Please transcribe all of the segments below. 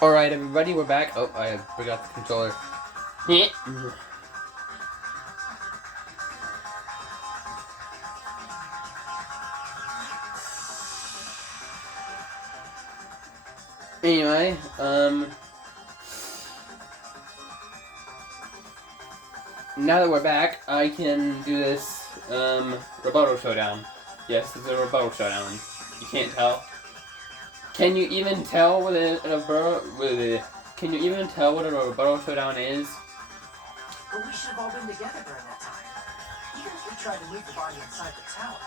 Alright, everybody, we're back. Oh, I forgot the controller. Anyway, now that we're back, I can do this, rebuttal showdown. Yes, it's a rebuttal showdown. You can't tell. Can you even tell what can you even tell what a rebuttal showdown is? But we should have all been together during that time. Even if we tried to move the body inside the tower.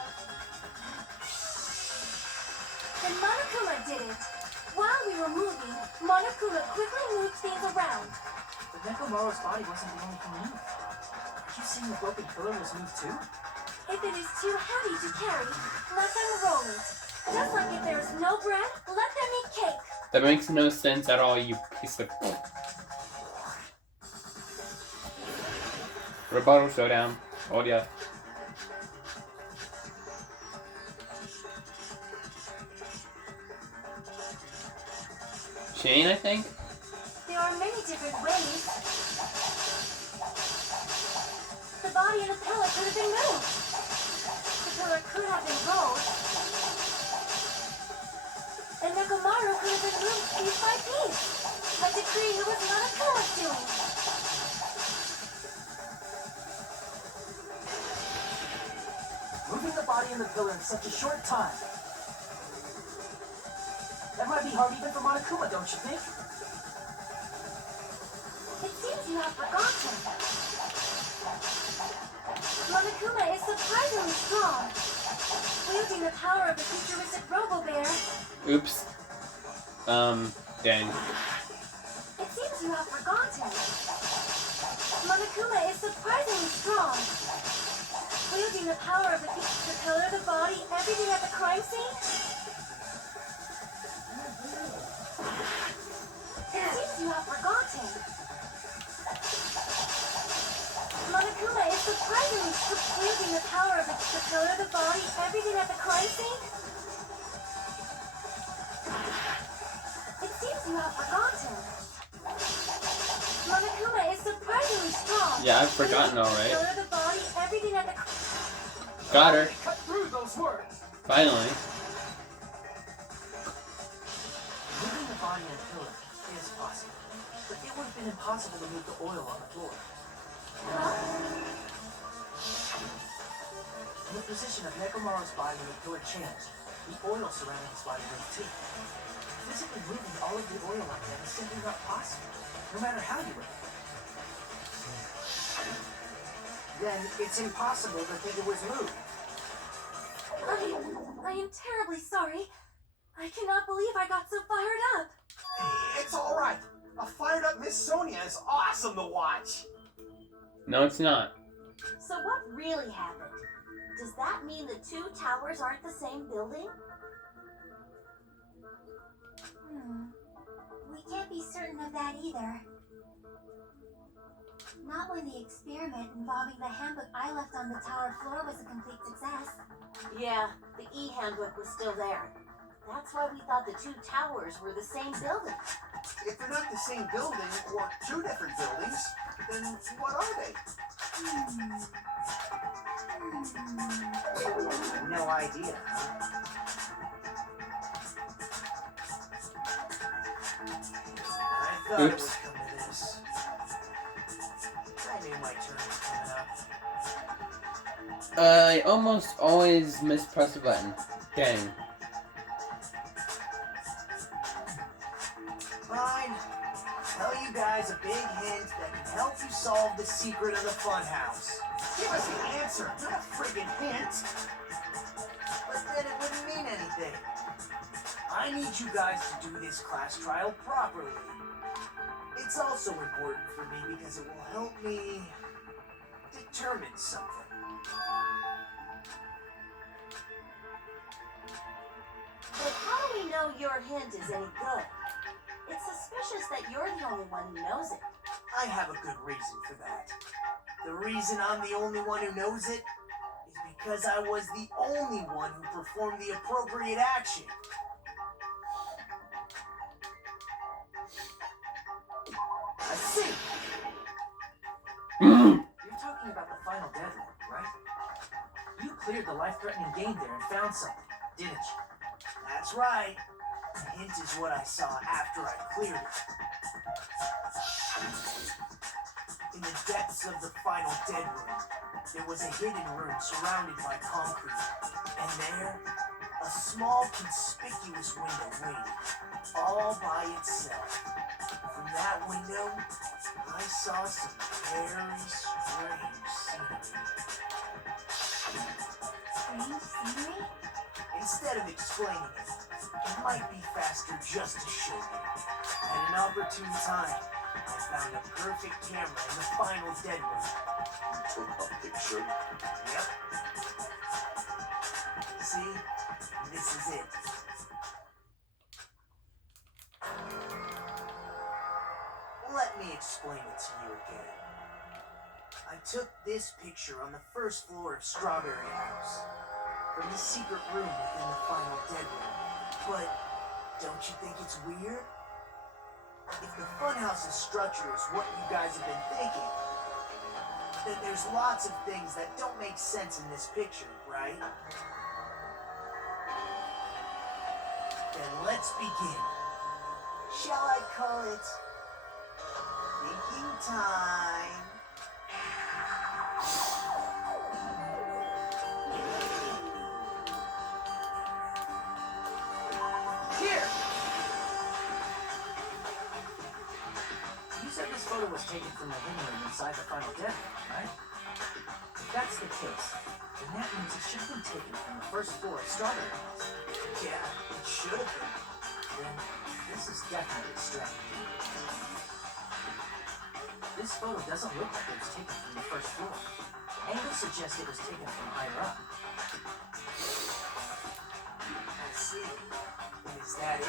Then Monokuma did it. While we were moving, Monokuma quickly moved things around. But Nekomaru's body wasn't the only thing moved. Are you saying the broken pillar was moved too? If it is too heavy to carry, let them roll it. Just like if there is no bread, let them eat cake. That makes no sense at all, you piece of... Rebuttal showdown. Oh yeah. Shane, I think? There are many different ways. The body and the pillar could have been moved. The pillar could have been rolled. And Nekomaru could have been moved piece by piece. A decree it was Monokuma's doing. Moving the body and the pillar in such a short time. That might be hard even for Monokuma, don't you think? It seems you have forgotten. Monokuma is surprisingly strong. Wielding the power of the futuristic Robo-Bear. Oops. Dang. It seems you have forgotten. Monokuma is surprisingly strong. Wielding the power of the pillar, the body, everything at the crime scene? It seems you have forgotten. Monokuma is surprisingly wielding the power of the pillar, the body, everything at the crime scene? It seems you have forgotten. Monokuma is surprisingly strong. Yeah, I've forgotten alright. The pillar, the body, everything at the Got her. Cut through those words. Finally. Moving the body and pillar is possible. But it would have been impossible to move the oil on the floor. When the position of Nekomaru's body and the pillar changed, the oil surrounding his body moved too. Physically moving all of the oil like that is simply not possible, no matter how you look at it. Then it's impossible to think it was moved. I am terribly sorry. I cannot believe I got so fired up. It's all right. A fired up Miss Sonia is awesome to watch. No, it's not. So what really happened? Does that mean the two towers aren't the same building? We can't be certain of that either. Not when the experiment involving the handbook I left on the tower floor was a complete success. Yeah, the E-handbook was still there. That's why we thought the two towers were the same building. If they're not the same building or two different buildings, then what are they? No idea. I thought it Oops. would come to this. I knew my turn was coming up. I almost always mispress a button. Dang. Fine. Tell you guys a big hint that can help you solve the secret of the funhouse. Give us the answer, not a friggin' hint. But then it wouldn't mean anything. I need you guys to do this class trial properly. It's also important for me because it will help me determine something. But how do we know your hint is any good? It's suspicious that you're the only one who knows it. I have a good reason for that. The reason I'm the only one who knows it is because I was the only one who performed the appropriate action. cleared the life-threatening game there and found something, didn't you? That's right. The hint is what I saw after I cleared it. In the depths of the final dead room, there was a hidden room surrounded by concrete. And there, a small, conspicuous window waited, all by itself. From that window, I saw some very strange scenery. Strange scenery? Instead of explaining it, it might be faster just to show you. At an opportune time, I found a perfect camera in the final dead room. You took a picture? Yep. See? This is it. Let me explain it to you again. I took this picture on the first floor of Strawberry House, from the secret room within the final dead room. But don't you think it's weird? If the funhouse's structure is what you guys have been thinking, then there's lots of things that don't make sense in this picture, right? Then let's begin. Shall I call it thinking time? Here! You said this photo was taken from the living room inside the final dead room, right? If that's the case, then that means it should have been taken from the first floor of Strawberry House. Yeah, it should have been. Then this is definitely strange. This photo doesn't look like it was taken from the first floor. The angle suggests it was taken from higher up. I see. Is that it?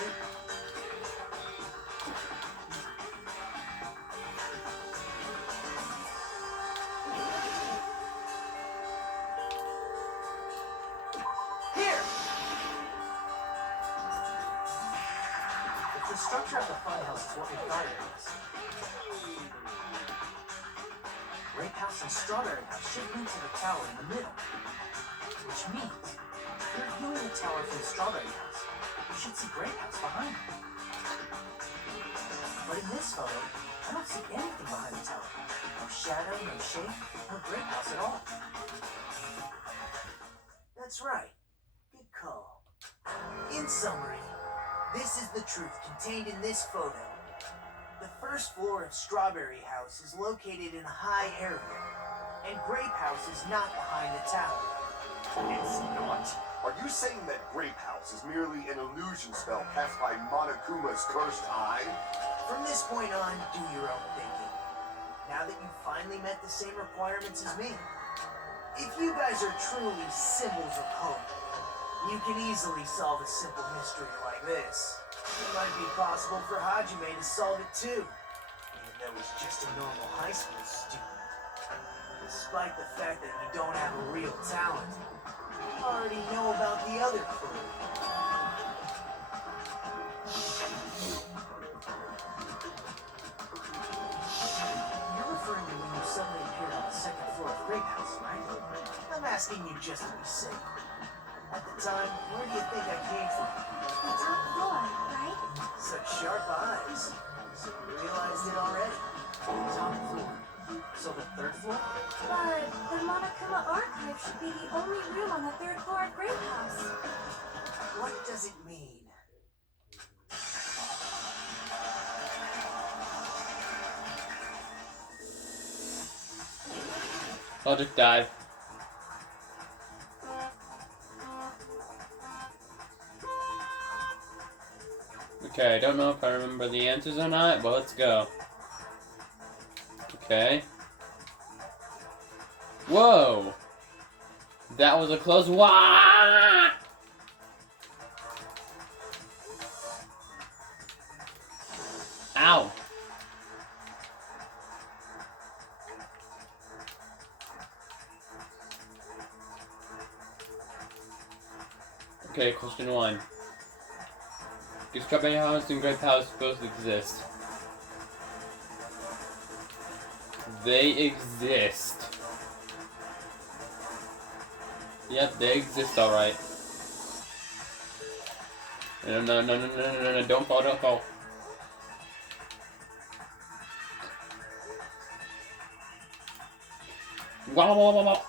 Here! If the structure of the funhouse is what we thought it was, Grape House and Strawberry House should link to the tower in the middle. Which means, if you're viewing the tower from Strawberry House, you should see Grape House behind it. But in this photo, I don't see anything behind the tower. No shadow, no shape, no Grape House at all. That's right. Good call. In summary, this is the truth contained in this photo. The first floor of Strawberry House is located in a high area, and Grape House is not behind the tower. It's not. Are you saying that Grape House is merely an illusion spell cast by Monokuma's cursed eye? From this point on, do your own thinking. Now that you've finally met the same requirements as me, if you guys are truly symbols of hope, you can easily solve a simple mystery like this. It might be possible for Hajime to solve it too, even though he's just a normal high school student. Despite the fact that you don't have a real talent, you already know about the other clue. You're referring to when you suddenly appeared on the second floor of Grape House, right? I'm asking you just to be safe. At the time, where do you think I came from? The top floor, right? Such sharp eyes. So you realized it already. Top floor. So the third floor? But the Monokuma archive should be the only room on the third floor of Grape House. What does it mean? Logic dive. Okay, I don't know if I remember the answers or not, but let's go. Okay. Whoa! That was a close one! Ow! Okay, question 1. Do Strawberry House and Grape House both exist? They exist. Yep, they exist alright. No, don't fall, don't fall. Wow, wow, wow, wow.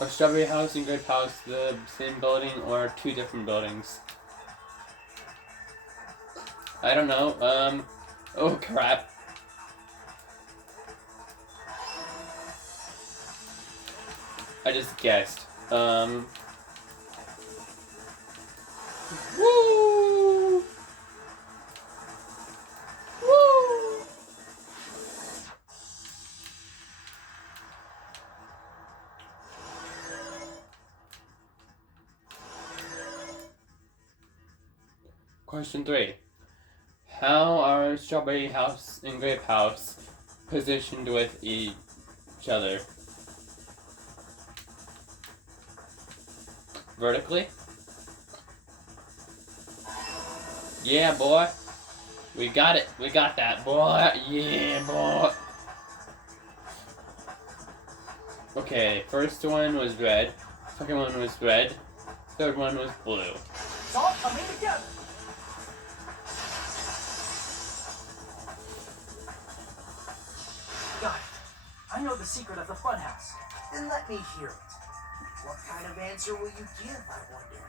A strawberry house and grape house, the same building or two different buildings? I don't know. Oh crap. I just guessed. Woo! Woo! Question 3. How are strawberry house and grape house positioned with each other? Vertically? Yeah, boy. We got it. We got that, boy. Yeah, boy. Okay, first one was red. Second one was red. Third one was blue. It's all coming together. Got it. I know the secret of the funhouse. Then let me hear it. What kind of answer will you give, I wonder?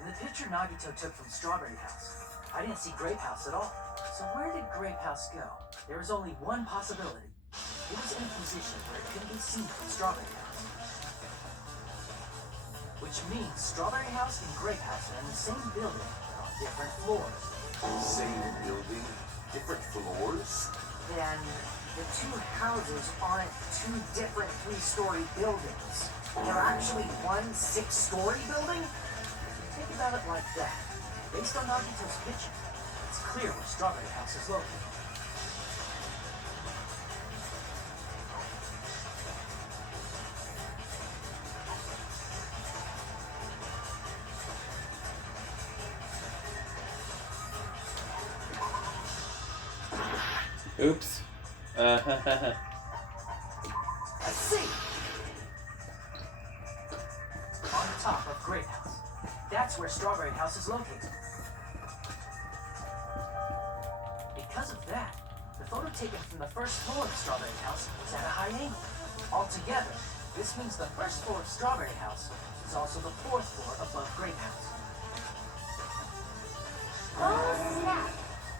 In the picture Nagito took from Strawberry House, I didn't see Grape House at all. So where did Grape House go? There is only one possibility. It was in a position where it couldn't be seen from Strawberry House. Which means Strawberry House and Grape House are in the same building, but on different floors. Same building, different floors? Then the two houses aren't two different 3-story buildings. They're actually one 6-story building? Think about it like that. Based on Nagito's picture, it's clear where Strawberry House is located. Oops. I see! On top of Grape House. That's where Strawberry House is located. Because of that, the photo taken from the first floor of Strawberry House was at a high angle. Altogether, this means the first floor of Strawberry House is also the 4th floor above Grape House. Oh, snap.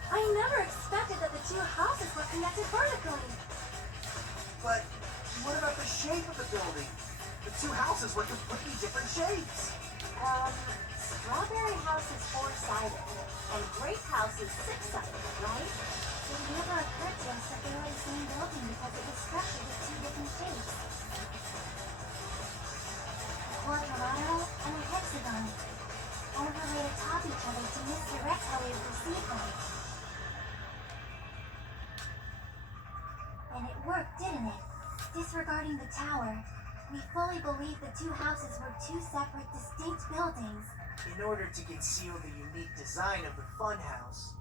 I never expected that the two houses were connected vertically. But what about the shape of the building? The two houses were completely different shapes. Strawberry House is 4-sided, and Grape House is 6-sided, right? It never occurred to us that they were the same building because it was structured with two different shapes. A quadrilateral and a hexagon, overlaid atop each other to misdirect how we perceive them. And it worked, didn't it? Disregarding the tower, we fully believed the two houses were two separate, distinct buildings. In order to conceal the unique design of the funhouse,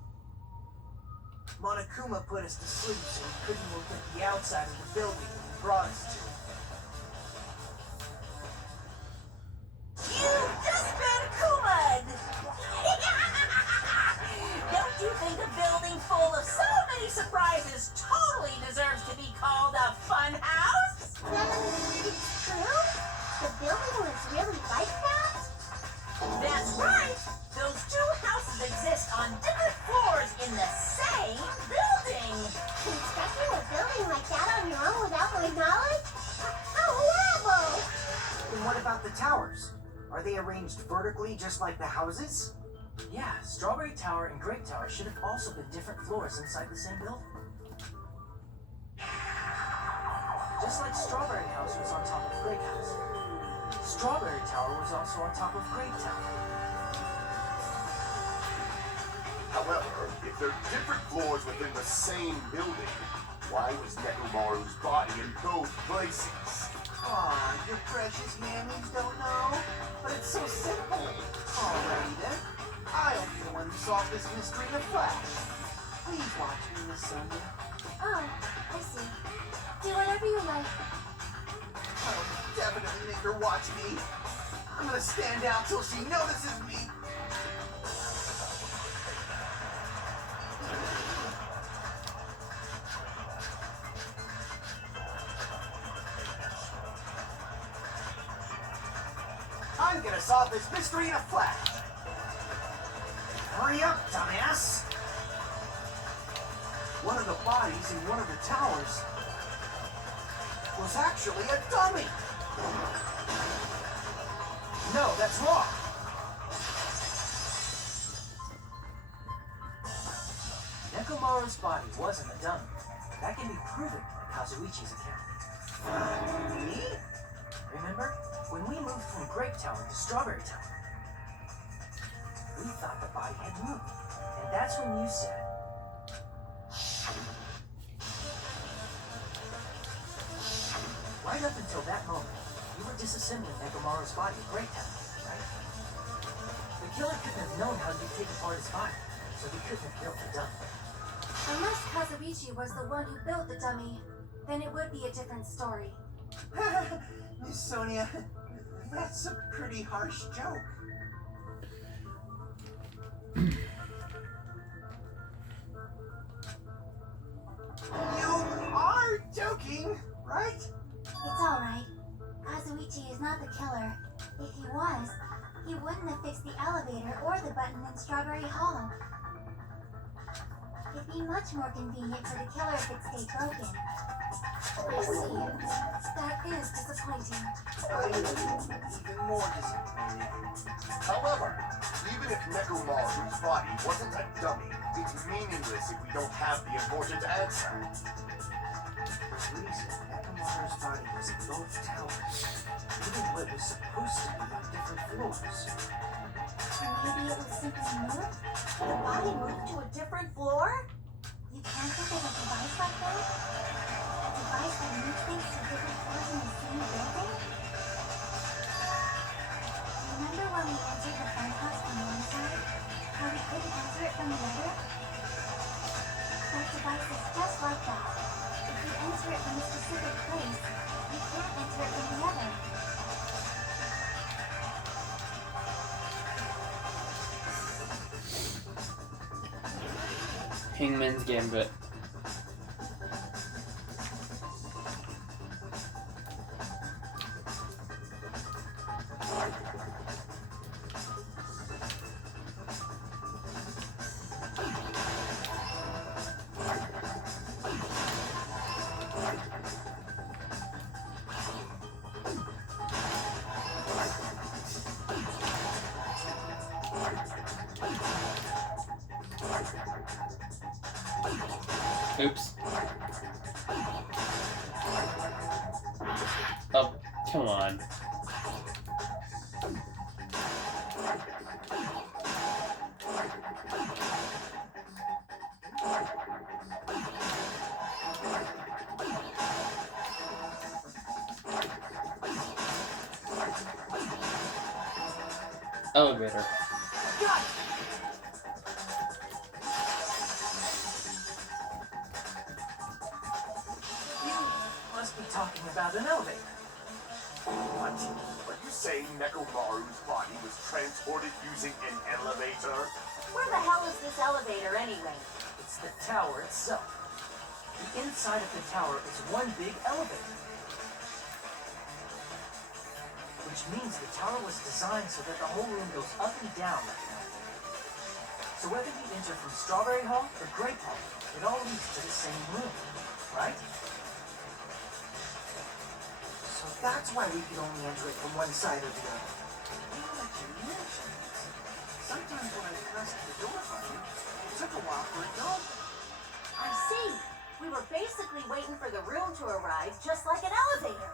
Monokuma put us to sleep so we couldn't look at the outside of the building he brought us to. You just been Kuma'd! Don't you think a building full of so many surprises totally deserves to be called a fun house? It's true? The building was really like that? That's right! Those two houses exist on different floors in the same building! Constructing a building like that on your own without my knowledge? How horrible! And what about the towers? Are they arranged vertically just like the houses? Yeah, Strawberry Tower and Grape Tower should have also been different floors inside the same building. Just like Strawberry House was on top of Grape House, Strawberry Tower was also on top of Grape Tower. However, if they're different floors within the same building, why was Nekomaru's body in both places? Aw, your precious mammies don't know? But it's so simple. Alrighty then. I'll be the one to solve this mystery in a flash. Please watch me, Miss Sonia. Oh, I see. Do whatever you like. I'll definitely make her watch me. I'm gonna stand out till she notices me. I'm gonna solve this mystery in a flash. Hurry up, dumbass! One of the bodies in one of the towers was actually a dummy. No, that's wrong. Nekomaru's body wasn't a dummy. That can be proven by Kazuichi's account. Me? Remember? When we moved from Grape Tower to Strawberry Tower, we thought the body had moved. And that's when you said, right up until that moment, you were disassembling Nekomaru's body in Grape Tower, right? The killer couldn't have known how you'd take apart his body, so he couldn't have built the dummy. Unless Kazuichi was the one who built the dummy, then it would be a different story. Miss Sonia, that's a pretty harsh joke. You are joking, right? It's alright. Kazuichi is not the killer. If he was, he wouldn't have fixed the elevator or the button in Strawberry Hall. It'd be much more convenient for the killer if it stayed broken. I see. That is disappointing. Even more disappointed. However, even if Nekomaru's body wasn't a dummy, it's meaningless if we don't have the important answer. The reason Nekomaru's body was in both towers, even though it was supposed to be on different floors. Maybe it was simply moved? The body moved to a different floor? You can't think of a device like that? A device that moves things to different floors in the same building? Remember when we entered the farmhouse from one side? How we couldn't enter it from the other? That device is just like that. If you enter it from a specific place, you can't enter it from the other. Hangman's Gambit. Oops. Oh, come on. Elevator. Got it! You must be talking about an elevator. What? Are you saying Nekomaru's body was transported using an elevator? Where the hell is this elevator anyway? It's the tower itself. The inside of the tower is one big elevator. Which means the tower was designed so that the whole room goes up and down like an elevator. So whether you enter from Strawberry Hall or Grape Hall, it all leads to the same room, right? So that's why we can only enter it from one side or the other. Now that you mention it, sometimes when I pressed the door button, it took a while for it to open. I see. We were basically waiting for the room to arrive, just like an elevator.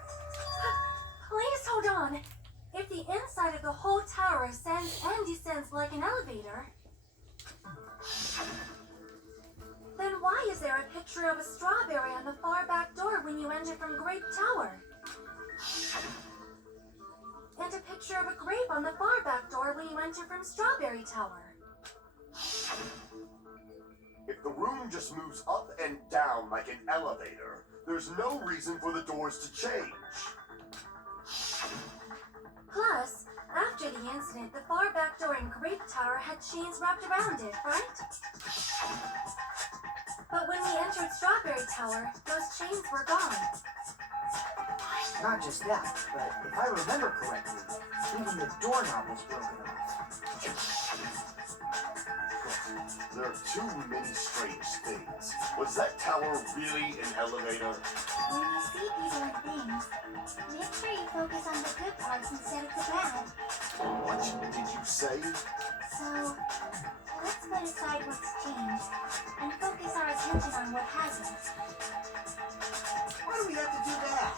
Please hold on. If the inside of the whole tower ascends and descends like an elevator, then why is there a picture of a strawberry on the far back door when you enter from Grape Tower? And a picture of a grape on the far back door when you enter from Strawberry Tower. If the room just moves up and down like an elevator, there's no reason for the doors to change. Plus, after the incident, the far back door in Grape Tower had chains wrapped around it, right? But when we entered Strawberry Tower, those chains were gone. Not just that, but if I remember correctly, even the doorknob was broken off. There are too many strange things. Was that tower really an elevator? When you see people and things, make sure you focus on the good parts instead of the bad. What did you say? So, let's put aside what's changed and focus our attention on what hasn't. Why do we have to do that?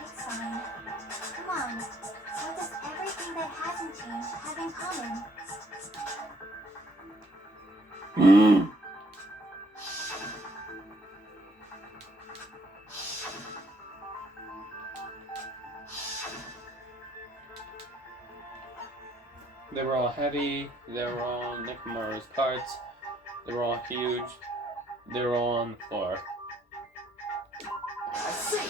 It's fine. Come on. What does everything that hasn't changed have in common? They were all heavy, they were all Nekomaru's parts, they were all huge, they were all on the floor. I see. Is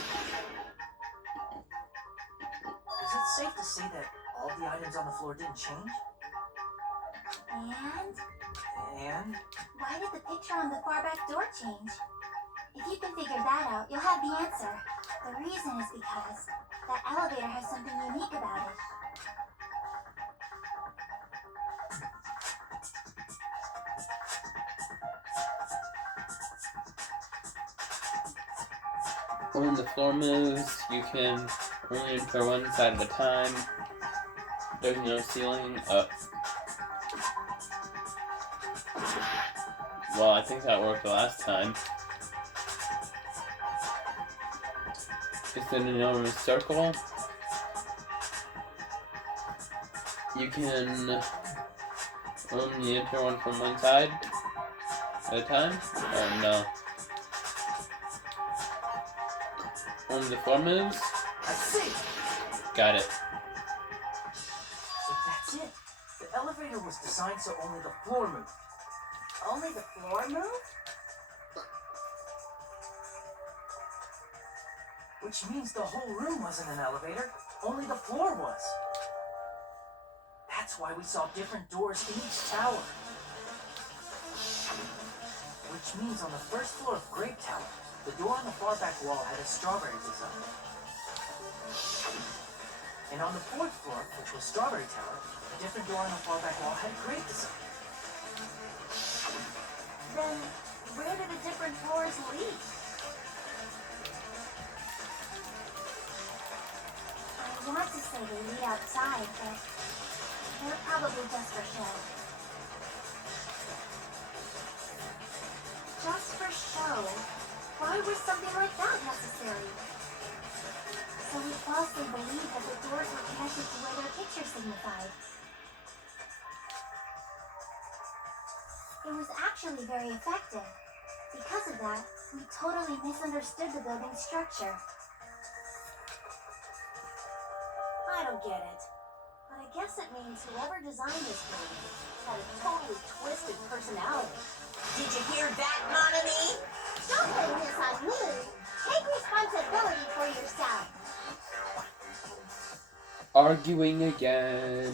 it safe to say that all the items on the floor didn't change? And? And? Why did the picture on the far back door change? If you can figure that out, you'll have the answer. The reason is because that elevator has something unique about it. When the floor moves, you can only enter one side at a time. There's no ceiling up. Well, I think that worked the last time. It's an enormous circle. You can only enter one from one side at a time? Oh no. When the floor moves? I see. Got it. So that's it. The elevator was designed so only the floor moved. Only the floor moved? Which means the whole room wasn't an elevator, only the floor was. That's why we saw different doors in each tower. Which means on the first floor of Grape Tower, the door on the far back wall had a strawberry design. And on the fourth floor, which was Strawberry Tower, a different door on the far back wall had a grape design. Then, where do the different floors lead? I want to say they lead outside, but they're probably just for show. Just for show? Why was something like that necessary? So we falsely believed that the doors were connected to where their picture signified. It was actually very effective. Because of that, we totally misunderstood the building's structure. I don't get it. But I guess it means whoever designed this building had a totally twisted personality. Did you hear that, Monami? Don't blame this on me. Take responsibility for yourself. Arguing again.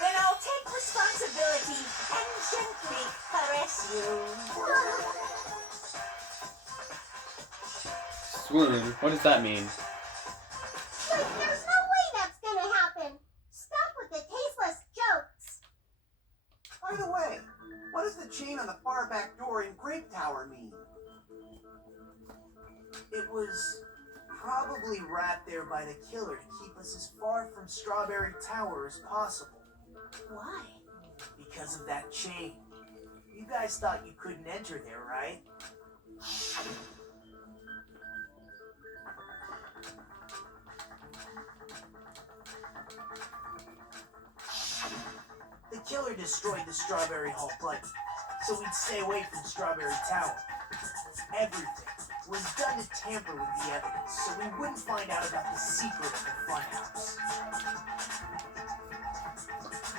Then I'll take responsibility and gently caress you. Swoon, what does that mean? There's no way that's gonna happen. Stop with the tasteless jokes. By the way, what does the chain on the far back door in Grape Tower mean? It was probably wrapped there by the killer to keep us as far from Strawberry Tower as possible. Why? Because of that chain. You guys thought you couldn't enter there, right? The killer destroyed the Strawberry Hall button, so we'd stay away from Strawberry Tower. Everything. was done to tamper with the evidence so we wouldn't find out about the secret of the funhouse.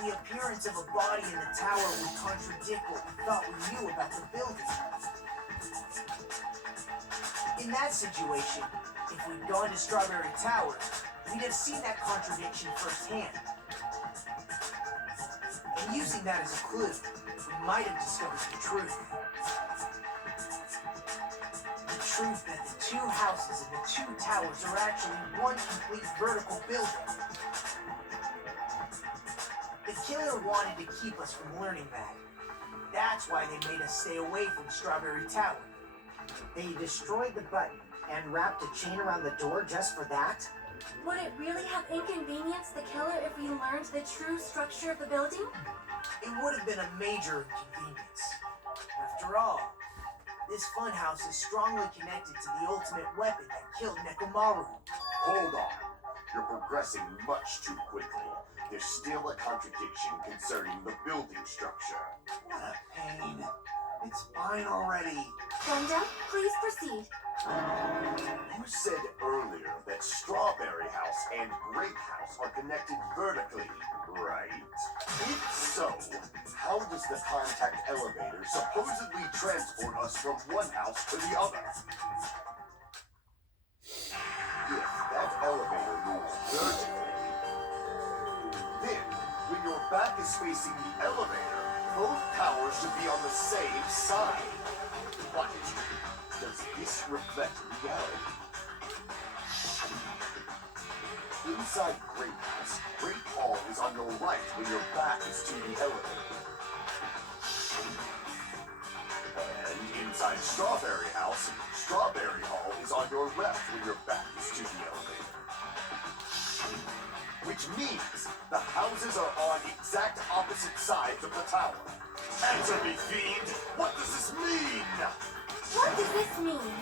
The appearance of a body in the tower would contradict what we thought we knew about the building. In that situation, if we'd gone to Strawberry Tower, we'd have seen that contradiction firsthand. And using that as a clue, we might have discovered the truth. The truth that the two houses and the two towers are actually one complete vertical building. The killer wanted to keep us from learning that. That's why they made us stay away from Strawberry Tower. They destroyed the button and wrapped a chain around the door just for that? Would it really have inconvenienced the killer if we learned the true structure of the building? It would have been a major inconvenience. After all, this funhouse is strongly connected to the ultimate weapon that killed Nekomaru. Hold on. You're progressing much too quickly. There's still a contradiction concerning the building structure. What a pain. It's fine already. Gundam, please proceed. You said earlier that Strawberry House and Grape House are connected vertically, right? If so, how does the contact elevator supposedly transport us from one house to the other? If that elevator moves vertically, then when your back is facing the elevator, both towers should be on the same side. But does this reflect reality? Inside Grape House, Great Hall is on your right when your back is to the elevator. And inside Strawberry House, Strawberry Hall is on your left when your back is to the elevator. Which means the houses are on exact opposite sides of the tower. Answer me, fiend! What does this mean? What does this mean?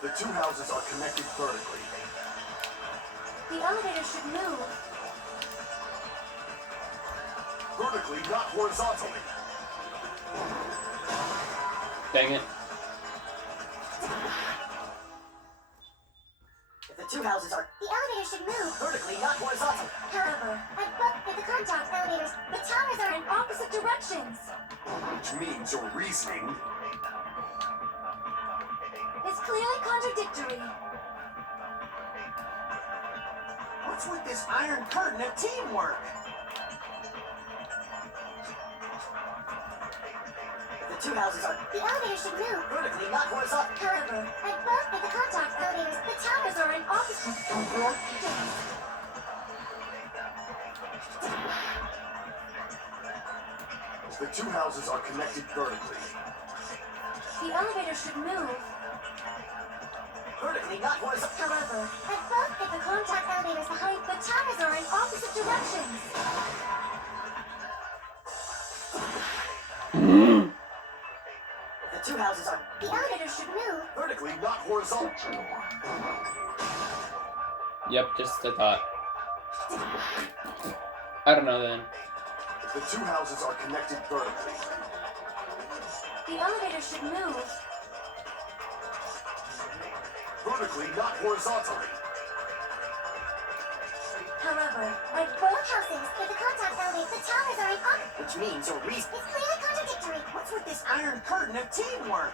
The two houses are connected vertically. The elevator should move. Vertically, not horizontally. Dang it. If the two houses are The elevator should move. vertically, not horizontally. However, at both of the contact elevators, the towers are in opposite directions. Which means your reasoning. It's clearly contradictory. What's with this iron curtain of teamwork? If the two houses are The elevator should move. vertically, not horizontally. However, at both of the contact elevators, the towers are in opposite directions. The two houses are connected vertically. The elevator should move. Vertically, not horizontally. However, at both of the contact elevators behind, the towers are in opposite directions. If the two houses are The elevator should move. Vertically, not horizontally. Yep, just a thought. I don't know then. The two houses are connected vertically. The elevator should move. Vertically, not horizontally. However, at both houses, if the contact elevators, the towers are in opposite. which means your reason. It's clearly contradictory. What's with this iron curtain of teamwork?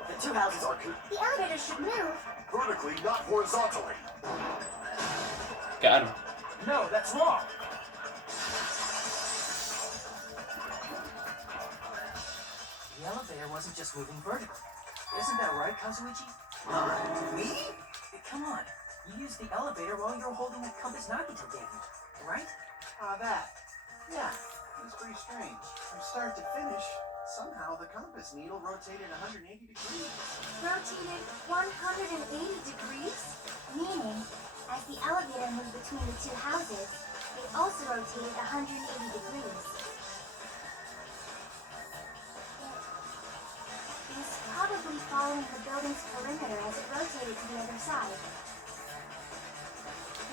If the two houses are The elevator should move. Vertically, not horizontally. Got him. No, that's wrong. The elevator wasn't just moving vertically. Isn't that right, Kazuichi? Me? Come on. You used the elevator while you were holding the compass Nagito gave you, right? That. Yeah, it was pretty strange. From start to finish, somehow the compass needle rotated 180 degrees. Well, rotated 180 degrees, meaning as the elevator moved between the two houses, it also rotated 180 degrees. It was probably following the building's perimeter as it rotated to the other side.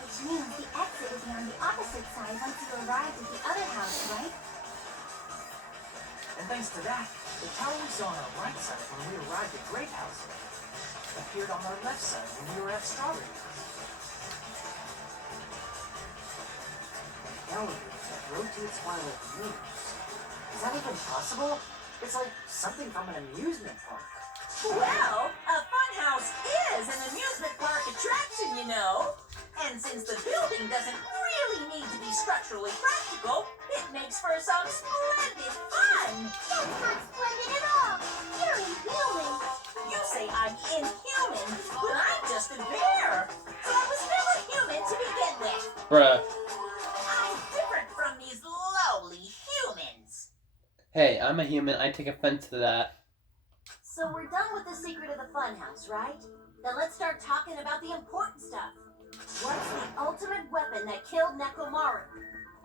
Which means the exit would be on the opposite side once you arrived at the other house, right? And thanks to that, the tower we saw on our right side when we arrived at Great House appeared on our left side when we were at Strawberry House. An elevator that rotates while it moves. Is that even possible? It's like something from an amusement park. Well, a funhouse is an amusement park attraction, you know. And since the building doesn't really need to be structurally practical, it makes for some splendid fun. That's not splendid at all! You're inhuman! You say I'm inhuman, but I'm just a bear. So I was never human to begin with. Bruh. I'm different from these lowly humans. Hey, I'm a human. I take offense to that. So we're done with the secret of the funhouse, right? Then let's start talking about the important stuff. What's the ultimate weapon that killed Nekomaru?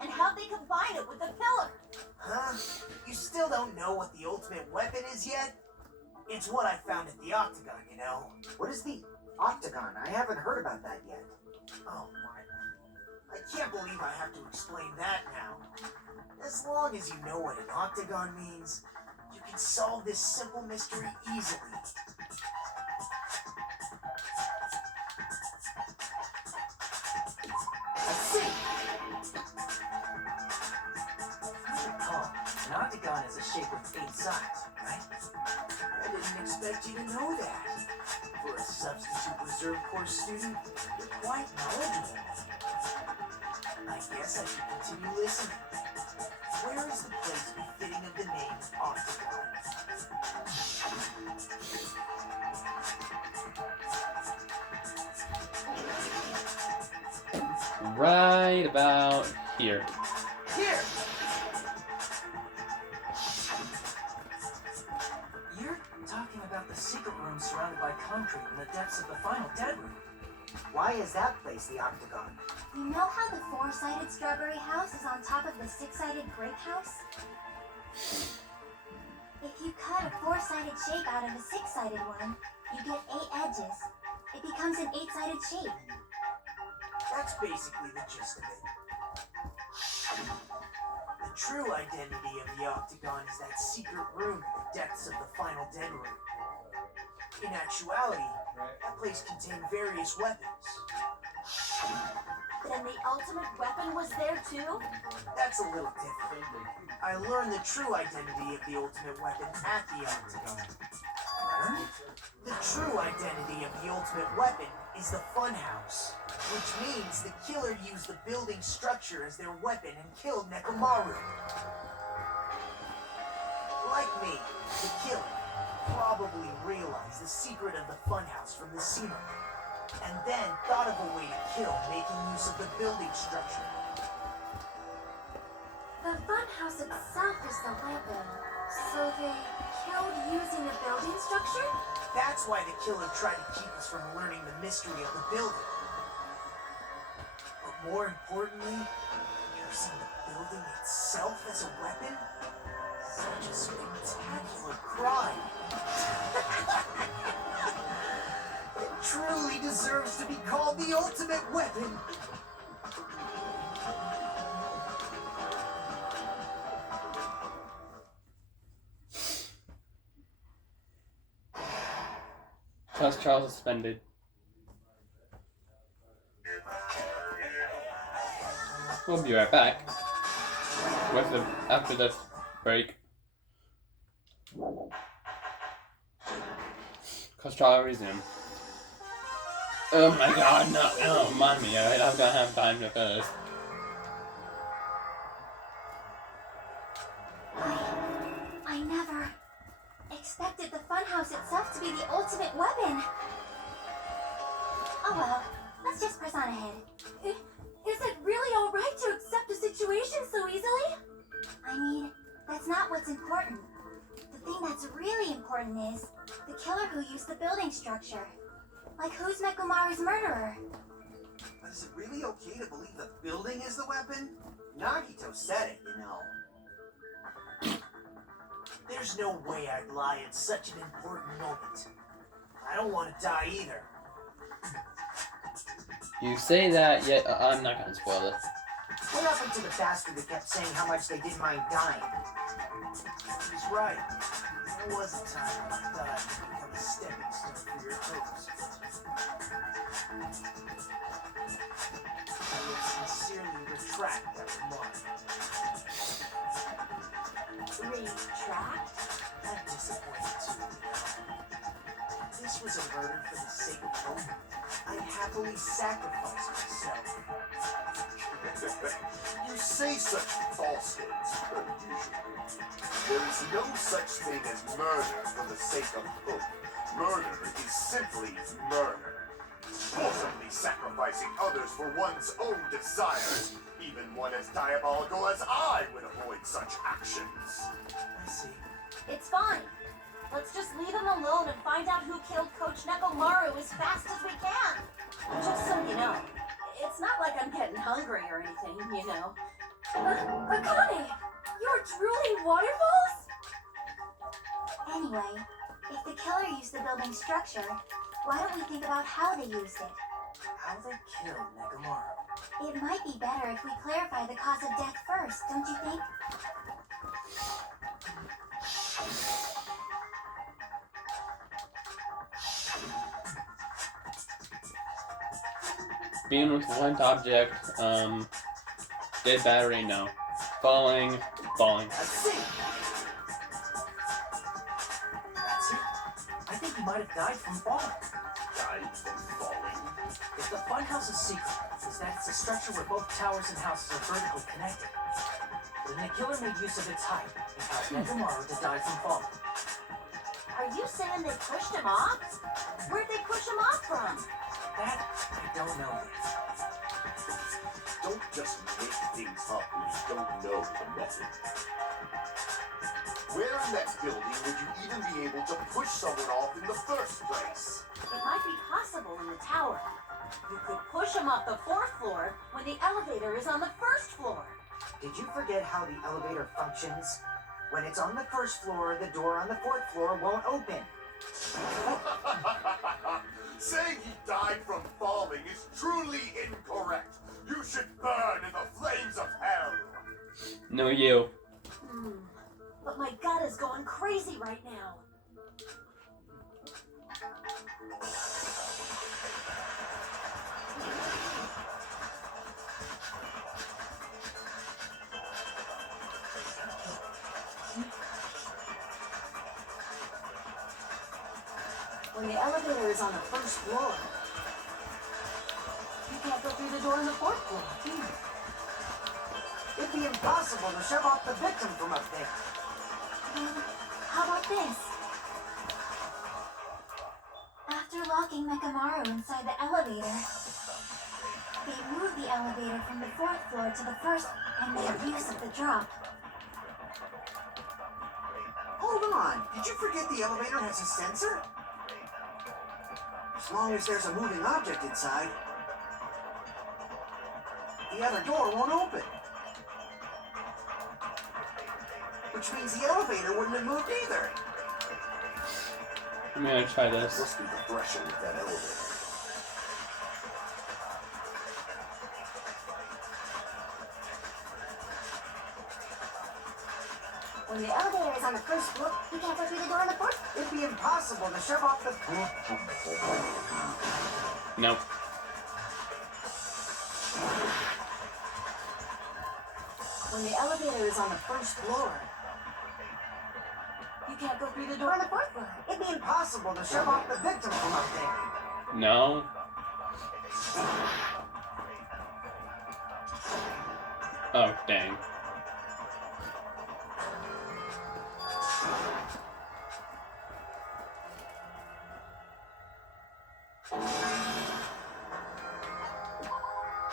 And how'd they combine it with the pillar? Huh? You still don't know what the ultimate weapon is yet? It's what I found at the Octagon, you know. What is the Octagon? I haven't heard about that yet. Oh my. I can't believe I have to explain that now. As long as you know what an Octagon means, you can solve this simple mystery easily. Let's see. If I recall, an octagon is a shape with 8 sides, right? I didn't expect you to know that. For a substitute reserve course student, you're quite knowledgeable. I guess I should continue listening. Where is the place befitting of the name Octagon? Right about here. Here! You're talking about the secret room surrounded by concrete in the depths of the final dead room. Why is that place the Octagon? You know how the 4-sided strawberry house is on top of the 6-sided grape house? If you cut a 4-sided shape out of a 6-sided one, you get 8 edges. It becomes an 8-sided shape. That's basically the gist of it. The true identity of the Octagon is that secret room in the depths of the final dead room. In actuality, that place contained various weapons. Then the ultimate weapon was there too? That's a little different. I learned the true identity of the ultimate weapon at the Octagon. Learned? The true identity of the ultimate weapon is the funhouse, which means the killer used the building structure as their weapon and killed Nekomaru. Like me, the killer probably realized the secret of the funhouse from the scene, and then thought of a way to kill making use of the building structure. The funhouse itself is the weapon, so they killed using the building structure? That's why the killer tried to keep us from learning the mystery of the building. But more importantly, using the building itself as a weapon? Such a spectacular crime. It truly deserves to be called the ultimate weapon. Class trial suspended. We'll be right back. After this break. Class trial resume. Oh my god, no, don't remind me, alright? I'm gonna have time to finish. I never expected the funhouse itself to be the ultimate weapon. Oh well, let's just press on ahead. Is it really alright to accept the situation so easily? I mean, that's not what's important. The thing that's really important is, The killer who used the building structure. Like, who's Nekomaru's murderer? But is it really okay to believe the building is the weapon? Nagito said it, you know. There's no way I'd lie at such an important moment. I don't want to die either. You say that, yet I'm not gonna spoil it. What happened to the bastard who kept saying how much they didn't mind dying? He's right. There was a time when I thought I could become a stepping stone for your hopes. I will sincerely retract that remark. Retract? I'm disappointed too, you know. This was a murder for the sake of hope. I'd happily sacrifice myself. You say such falsehoods, usually. There is no such thing as murder for the sake of hope. Murder is simply murder. Forcibly sacrificing others for one's own desires. Even one as diabolical as I would avoid such actions. I see. It's fine. Let's just leave him alone and find out who killed Coach Nekomaru as fast as we can. Just so you know, it's not like I'm getting hungry or anything, you know. Akane! You're drooling waterfalls? Anyway, if the killer used the building structure, why don't we think about how they used it? How they killed Nekomaru. It might be better if we clarify the cause of death first, don't you think? Being with blunt object, dead battery, no. Falling. I see. That's it. I think he might have died from falling. Died from falling. If the funhouse's secret is that it's a structure where both towers and houses are vertically connected, then the killer made use of its height and caused Nekomaru to die from falling. Are you saying they pushed him off? Where'd they push him off from? That I don't know yet. Don't just make things up when you don't know the method. Where in that building would you even be able to push someone off in the first place? It might be possible in the tower. You could push him off the 4th floor when the elevator is on the 1st floor. Did you forget how the elevator functions? When it's on the 1st floor, the door on the 4th floor won't open. Saying he died from falling is truly incorrect. You should burn in the flames of hell. No, you. But my gut is going crazy right now. When the elevator is on the 1st floor, you can't go through the door on the 4th floor. It'd be impossible to shove off the victim from up there. How about this? After locking Nekomaru inside the elevator, they moved the elevator from the 4th floor to the 1st and made use of the drop. Hold on. Did you forget the elevator has a sensor? As long as there's a moving object inside, the other door won't open. Which means the elevator wouldn't have moved either. I'm gonna try this. Must be the threshold of that elevator. When the elevator is on the 1st floor, you can't go through the door on the 4th. It'd be impossible to shove off the... Nope. When the elevator is on the 1st floor, you can't go through the door on the 4th floor. It'd be impossible to shove off the victim from up there. No. Oh, dang.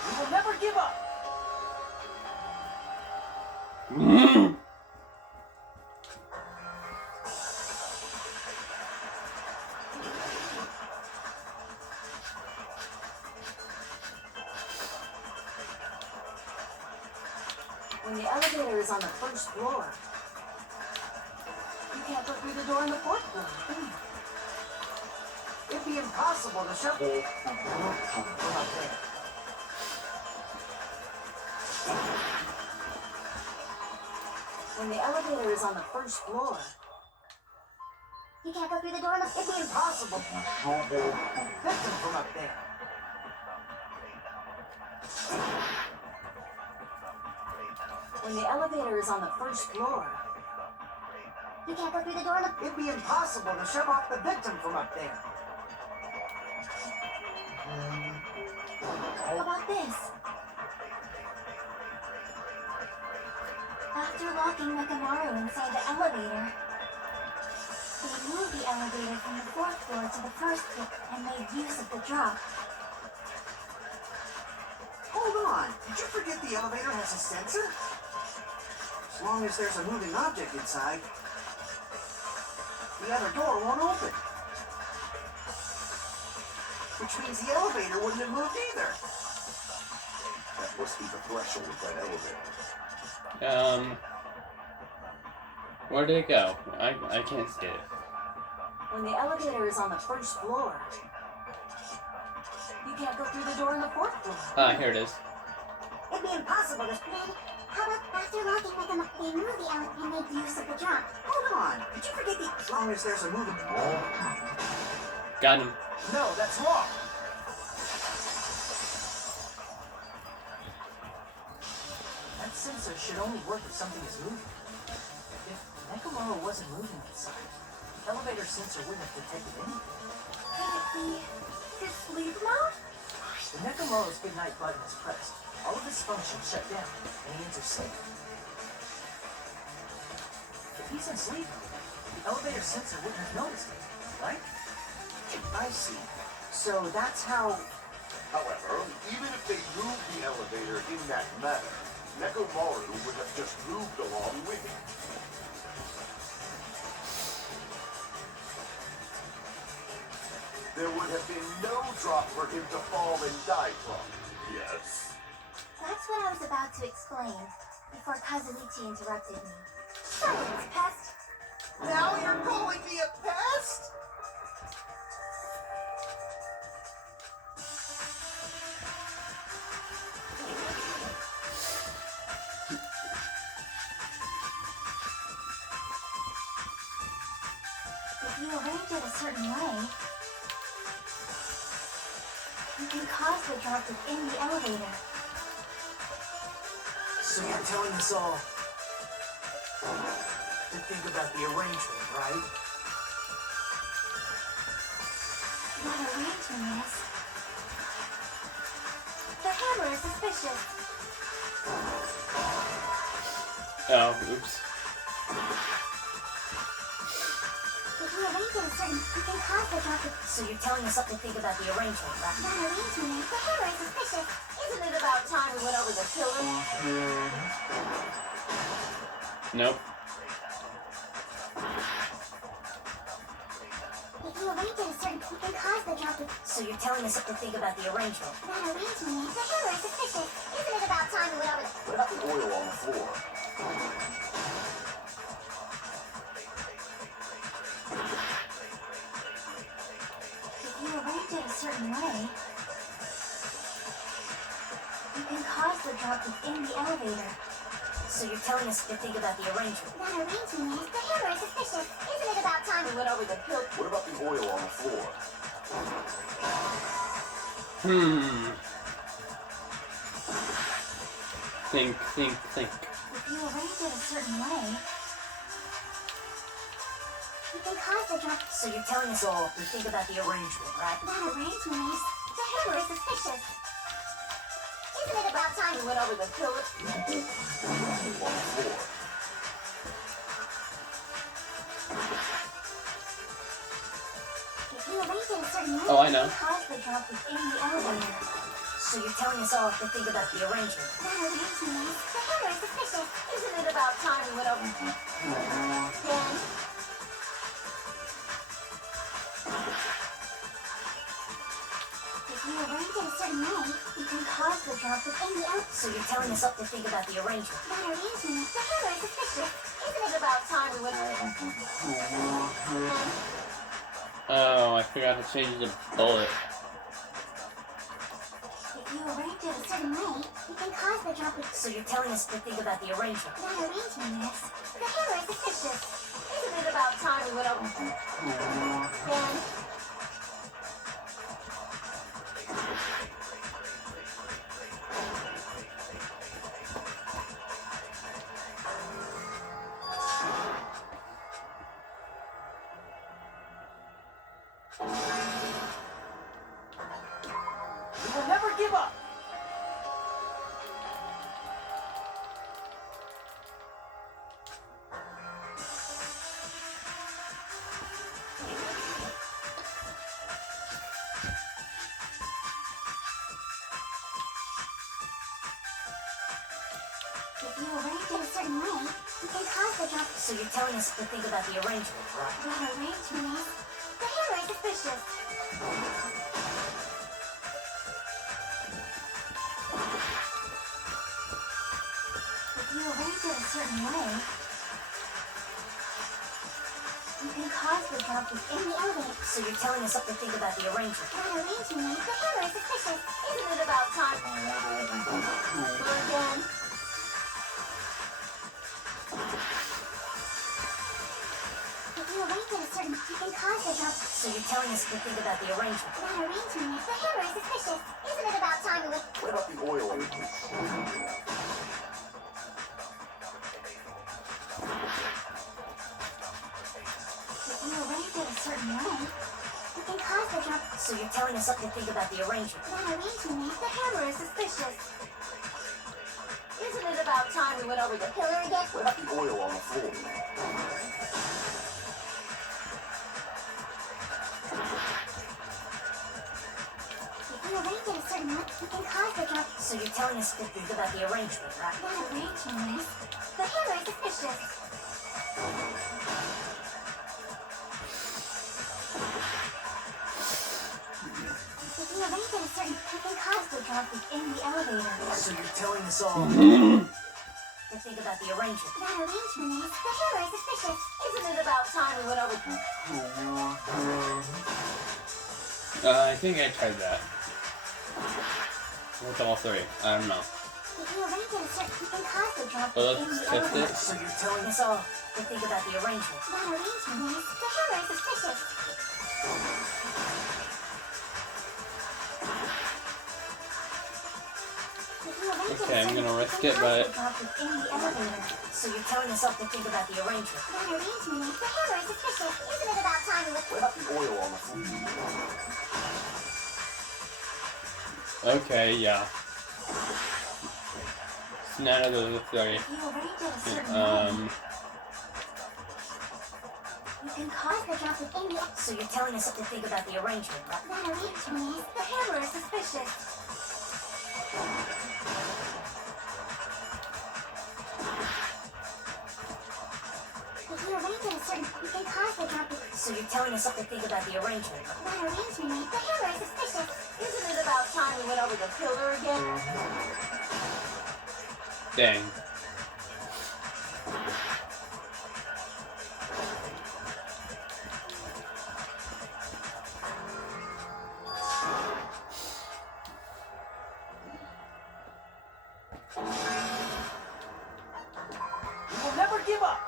We will never give up. the elevator is on the first floor, you can't go through the door on the fourth floor. It'd be impossible to shove from up there. When the elevator is on the first floor, You can't go through the door on the... It'd be impossible to victim from up there. when the elevator is on the first floor, You can't go through the door on the... It'd be impossible to shove off the victim from up there. How about this? After locking Nakamaru inside the elevator, they moved the elevator from the fourth floor to the first floor and made use of the drop. Hold on. Did you forget the elevator has a sensor? As long as there's a moving object inside, the other door won't open. Which means the elevator wouldn't have moved either. That must be the threshold of that elevator. Where did it go? I can't see it. when the elevator is on the first floor, you can't go through the door on the fourth floor. Ah, here it is. It'd be impossible to... Then, how about after locking Nakamaru, they moved the elevator and made use of the drop? Hold on. Did you forget the... As long as there's a moving... Got him. No, that's wrong. That sensor should only work if something is moving. If Nakamaru wasn't moving inside, the elevator sensor wouldn't have detected anything. Could it be his sleep mode? When Nakamaru's goodnight button is pressed, all of his functions shut down, and he enters sleep. If he's in sleep mode, the elevator sensor wouldn't have noticed it, right? I see. So that's how... However, even if they moved the elevator in that manner, Nekomaru would have just moved along with it. There would have been no drop for him to fall and die from. Yes? That's what I was about to explain before Kazuichi interrupted me. Silence, pest! Now you're calling me a pest? If you arrange it a certain way, you can cause the drop within the elevator. So you're telling us all to think about the arrangement, right? What arrangement is? The hammer is suspicious. Oh, oops. If you arrange it a certain, you can cause the drop to... So you're telling us something to think about the arrangement, right? That arrangement is... The hammer is suspicious. Isn't it about time we went over the killer? Nope. If you arrange it a certain, you can cause the drop to... So you're telling us something to think about the arrangement? That arrangement is... The hammer is suspicious. Isn't it about time we went over the... What about the oil on the floor? If you arrange it a certain way, you can cause the drop within the elevator. So you're telling us to think about the arrangement? That arrangement is... The hammer is suspicious. Isn't it about time we went over the pill? What about the oil on the floor? Think. If you arrange it a certain way, you can cause the drop... So you're telling us all to think about the arrangement, right? That arrangement is... The hammer is suspicious. Isn't it about time we went over the pill? On the floor. If you arrange it a certain way, Oh, I know. you can cause the drop within the elevator. So you're telling us all to think about the arrangement? That arrangement is... The hammer is suspicious. Isn't it about time we went over the... Then... If you arrange it a certain way, you can cause the drop within the out. So you're telling us up to think about the arrangement. That arrangement, the hammer is suspicious. Isn't it about time we went... Oh, I forgot to change the bullet. If you arrange it a certain way, you can cause the drop with... So you're telling us to think about the arrangement. That arrangement is... The hammer is suspicious. Isn't it about time we went over... Then... We will never give up! If you arrange it a certain way, you can cause the drop... So you're telling us to think about the arrangement, right? That arrangement is... The hammer is suspicious. If you arrange it a certain way, you can cause the drop within the elevator. So you're telling us up to think about the arrangement. That arrangement is... The hammer is suspicious. Isn't it about time... Again. If you arrange it a certain... You can cause the drop... So you're telling us to think about the arrangement. That arrangement is... The hammer is suspicious. Isn't it about time we went... What about the oil on the If you arrange it a certain way, you can cause the drop... So you're telling us up to think about the arrangement. That arrangement is... The hammer is suspicious. Isn't it about time we went over the pillar again? What about the oil on the floor? If you arrange it a certain way, you can cause the drop... So you're telling us to think about the arrangement, right? That arrangement is... The hammer is suspicious. If you arrange it a certain... You can cause the drop within the elevator. So you're telling us all... To think about the arrangement. That arrangement is... The hammer is suspicious. Isn't it about time we went over... I think I tried that. With all three. I don't know. If you arrange it a certain... You can cause the drop Well, within let's the test elevator. it. So you're telling us... Us all to think about the arrangement. That arrangement is... The hammer is suspicious. If you arrange it a Okay, I'm certain- gonna risk you it, can but- cause the drop within the elevator. So you're telling us all to think about the arrangement. That arrangement is... The hammer is suspicious. Isn't it about time we went... What about the oil on the floor? Okay, yeah. It's none of those three. If you arrange it a certain way, you can cause the drop within the... So you're telling us up to think about the arrangement, right? That arrangement is... The hammer is suspicious. If you arrange it a certain... You can cause the drop with... So you're telling us up to think about the arrangement, right? That arrangement is... The hammer is suspicious. Isn't it about time we went over the pillar again? Dang. We will never give up!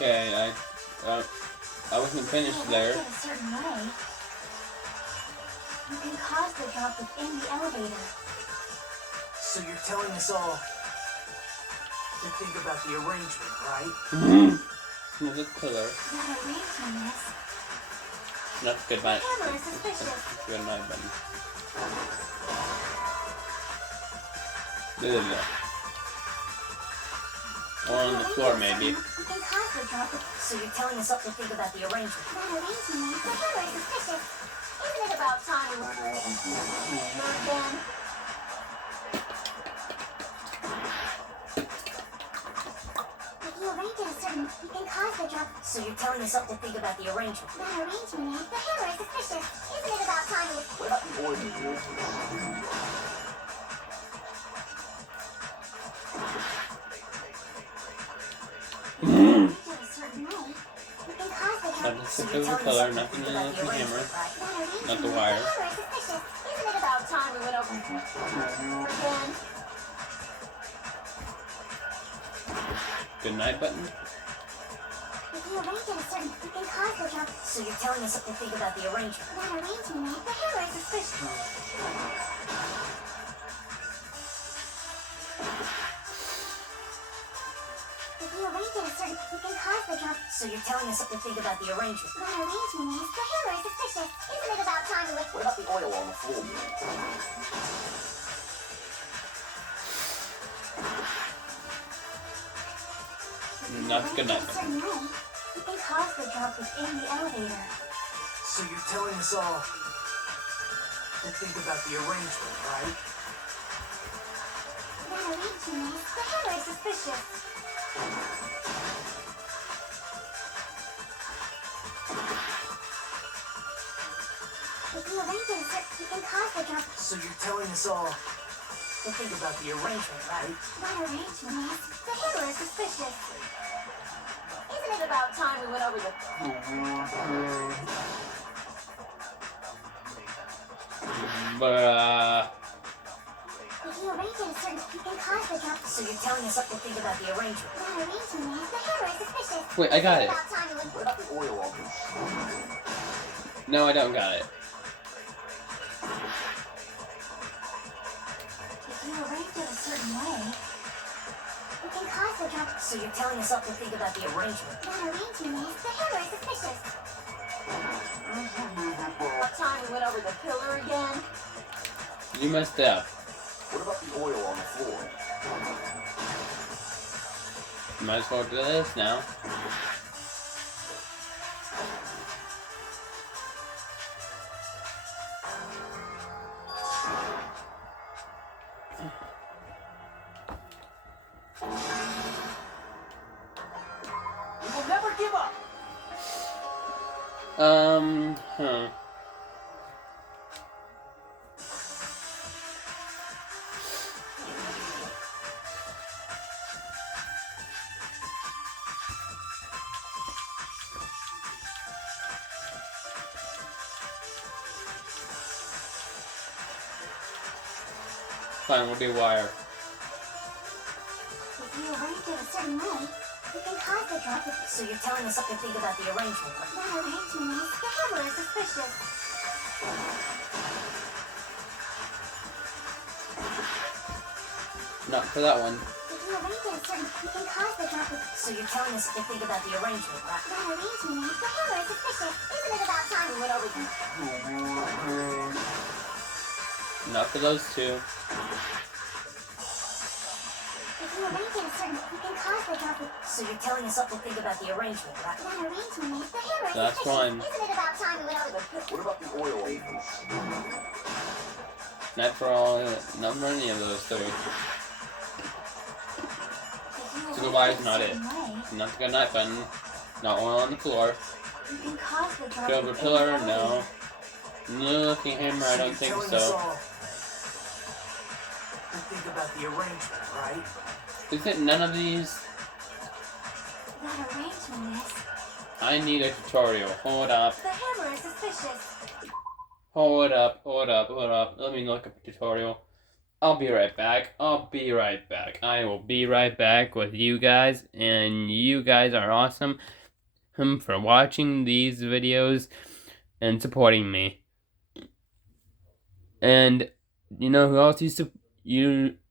Okay, I wasn't finished there. If you arrange it a certain way, you can cause the drop within the elevator. So you're telling us all to think about the arrangement, right? Move the pillar. That arrangement is... That's good night. The hammer is suspicious. Good night, buddy. There you go. Or on the floor, maybe. You can cause the drop. So you're telling us up to think about the arrangement. That arrangement is the hammer is suspicious. Isn't it about time we were again? If you arrange it a certain, you can cause the drop. So you're telling us up to think about the arrangement. That arrangement is the hammer is suspicious. Isn't it about time we... What about the oil? Arrange it a certain way. You can cause the drop. Not the tip of the pillar, nothing in the hammer, not the wire. The hammer is suspicious. Isn't it about time we went over again? Good night button. If you arrange it a certain, you can cause the drop. So you're telling us up to think about the arrangement. That arrangement is the hammer is suspicious. If you arrange it a certain, you can cause the drop. So you're telling us up to think about the arrangement. That arrangement is the hammer is suspicious. Isn't it about time we went... What about the oil on the floor? Not good night A button. certain way, you can cause the drop within the elevator. So you're telling us all to think about the arrangement, right? That arrangement is the hammer is suspicious. If you arrange it a certain, you can cause the drop. So you're telling us all to think about the arrangement, right? That arrangement is the hammer is suspicious. Isn't it about time we went over the... But If you arrange it a certain, you can cause the drop. So you're telling us up to think about the arrangement. That arrangement is the hammer is suspicious. wait, I got it. About time we went... What about the oil on the No, I don't got it. If you arrange it a certain way, you can cause the drop. So you're telling us up to think about the arrangement. That arrangement is the hammer is suspicious. About time we went over the pillar again? You messed up. What about the oil on the floor? Might as well do this now. We will never give up. Huh. Fine, we'll do wire. If you arrange it a certain way, you can cause the drop. So you're telling us up to think about the arrangement. That arrangement is the hammer is suspicious. Not for that one. If you arrange it a certain, you can cause the drop. So you're telling us to think about the arrangement, right? That arrangement is the hammer is suspicious. Isn't it about time we went over the... Not for those two. If you arrange it a certain, you can cause the drop. So you're telling us up to think about the arrangement, right? That arrangement is the hammer is That's suspicious. one. Isn't it about time we went over the... What about the oil on the Not for all. Not for any of those three. So the wire's not it. Not the good night button. Not oil on the floor. You can cause the drop. Silver within pillar, the elevator. no. No looking hammer, I don't think Telling us so. all to think about the arrangement, right? Is it none of these? That arrangement is... I need a tutorial. Hold up. The hammer is suspicious. Hold up. Let me look up a tutorial. I'll be right back. I will be right back with you guys. And you guys are awesome for watching these videos and supporting me. And you know who else you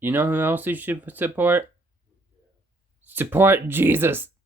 know who else you should support? Support Jesus.